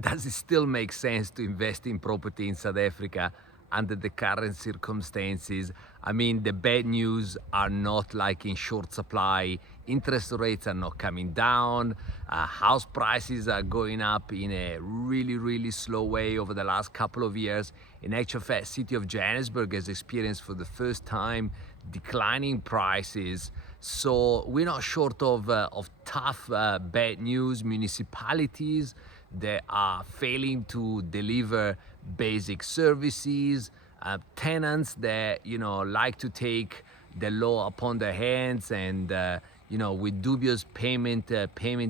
does it still make sense to invest in property in South Africa under the current circumstances? I mean, the bad news are not like in short supply. Interest rates are not coming down. House prices are going up in a really, really slow way over the last couple of years. In actual fact, city of Johannesburg has experienced for the first time declining prices. So we're not short of tough bad news. Municipalities, they are failing to deliver basic services. Tenants that like to take the law upon their hands and with dubious payment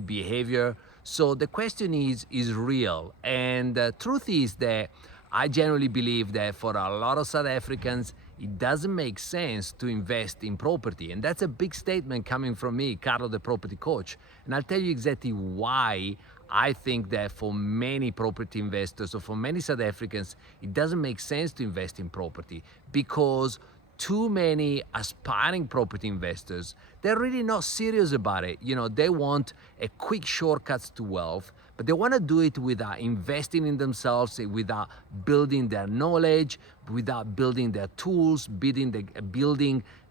behavior. So the question is real, and the truth is that I generally believe that for a lot of South Africans, it doesn't make sense to invest in property. And that's a big statement coming from me, Carlo, the property coach. And I'll tell you exactly why I think that for many property investors or for many South Africans, it doesn't make sense to invest in property because too many aspiring property investors, they're really not serious about it. They want a quick shortcuts to wealth, but they want to do it without investing in themselves, without building their knowledge, without building their tools, building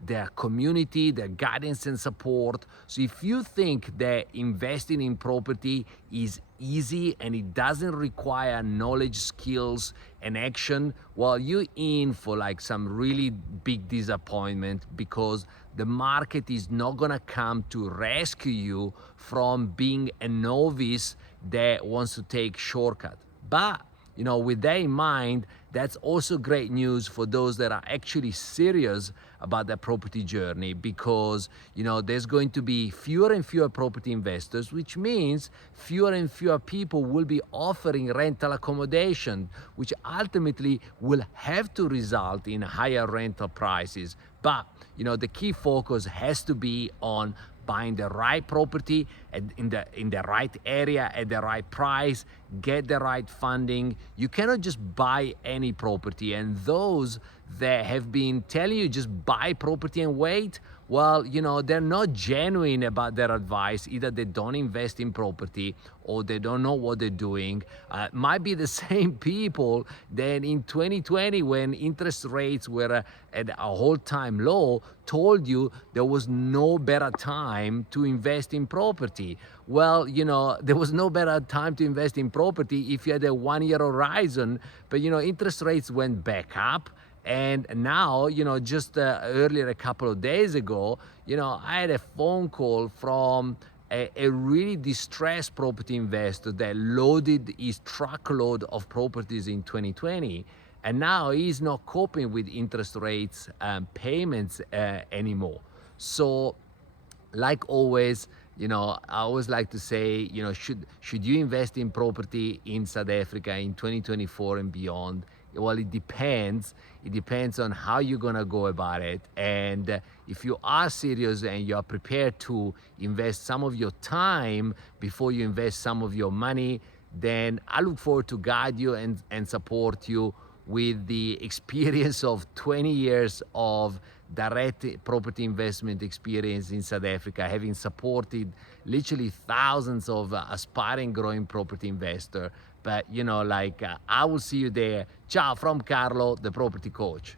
their community, their guidance and support. So if you think that investing in property is easy and it doesn't require knowledge, skills, and action, well, you're in for like some really big disappointment because the market is not gonna come to rescue you from being a novice that wants to take shortcut. But with that in mind, that's also great news for those that are actually serious about their property journey because, there's going to be fewer and fewer property investors, which means fewer and fewer people will be offering rental accommodation, which ultimately will have to result in higher rental prices. But, the key focus has to be on buying the right property in the right area at the right price, get the right funding. You cannot just buy any property. And those that have been telling you just buy property and wait, well, they're not genuine about their advice. Either they don't invest in property or they don't know what they're doing. Might be the same people that in 2020, when interest rates were at a all-time low, told you there was no better time to invest in property. Well, there was no better time to invest in property if you had a 1-year horizon, but interest rates went back up. And now, just earlier, a couple of days ago, I had a phone call from a really distressed property investor that loaded his truckload of properties in 2020. And now he's not coping with interest rates payments anymore. So, like always, I always like to say, should you invest in property in South Africa in 2024 and beyond? Well, it depends. It depends on how you're gonna go about it. And if you are serious and you are prepared to invest some of your time before you invest some of your money, then I look forward to guide you and support you with the experience of 20 years of direct property investment experience in South Africa, having supported literally thousands of aspiring growing property investor. But I will see you there. Ciao from Carlo, the property coach.